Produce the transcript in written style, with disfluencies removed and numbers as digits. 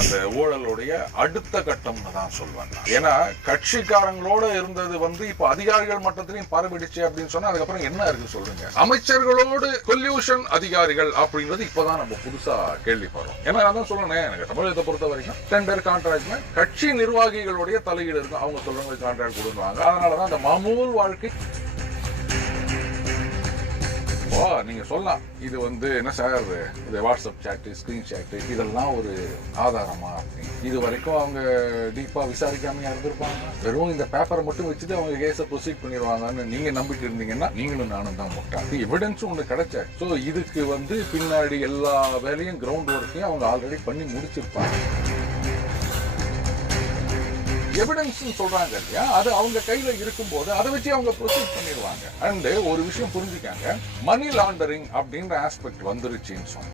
அந்த ஊழலுடைய அடுத்த கட்டம்னு தான் சொல்வேன். ஏன்னா கட்சிக்காரங்களோட இருந்தது இப்ப அதிகாரிகள் மட்டத்திலையும் பரவிடுச்சு அப்படின்னு சொன்னா அதுக்கப்புறம் என்ன இருக்கு சொல்லுங்க. அமைச்சர்களோடு கொல்யூஷன் அதிகாரிகள் அப்படின்றது இப்பதான் நம்ம புதுசா கேள்விப்படுறோம். ஏன்னா அதான் சொல்லணும், எனக்கு தமிழகத்தை பொறுத்த வரைக்கும் டெண்டர் கான்ட்ராக்ட்ல கட்சி நிர்வாகிகளுடைய தலையீடு இருக்கும். அவங்க சொல்றவங்க கான்ட்ராக்ட் கொடுக்குறாங்க. அதனாலதான் அந்த மாமூல் வாழ்க்கை. நீங்க சொல்லலாம் இது என்ன சார், இது வாட்ஸ்அப் சாட், ஸ்கிரீன் சாட், இதெல்லாம் ஒரு ஆதாரமா? இது வரைக்கும் அவங்க டீப்பா விசாரிக்காம இருந்திருப்பாங்க. வெறும் இந்த பேப்பரை மட்டும் வச்சுட்டு அவங்க கேஸை ப்ரொசீட் பண்ணிடுவாங்கன்னு நீங்க நம்பிட்டு இருந்தீங்கன்னா நீங்களும் நானும் தான் முட்டா. எவிடன்ஸும் ஒண்ணு கிடைச்ச. சோ இதுக்கு பின்னாடி எல்லா வேலையும் கிரவுண்ட் ஒர்க்கையும் அவங்க ஆல்ரெடி பண்ணி முடிச்சிருப்பாங்க. எவிடன்ஸ் சொல்றாங்க இல்லையா, அது அவங்க கையில இருக்கும்போது அதை வச்சு அவங்க ப்ரொசீட் பண்ணிடுவாங்க. அண்ட் ஒரு விஷயம் புரிஞ்சுக்காங்க, மணி லாண்டரிங் அப்படின்ற ஆஸ்பெக்ட் வந்துருச்சுன்னு சொன்னாங்க.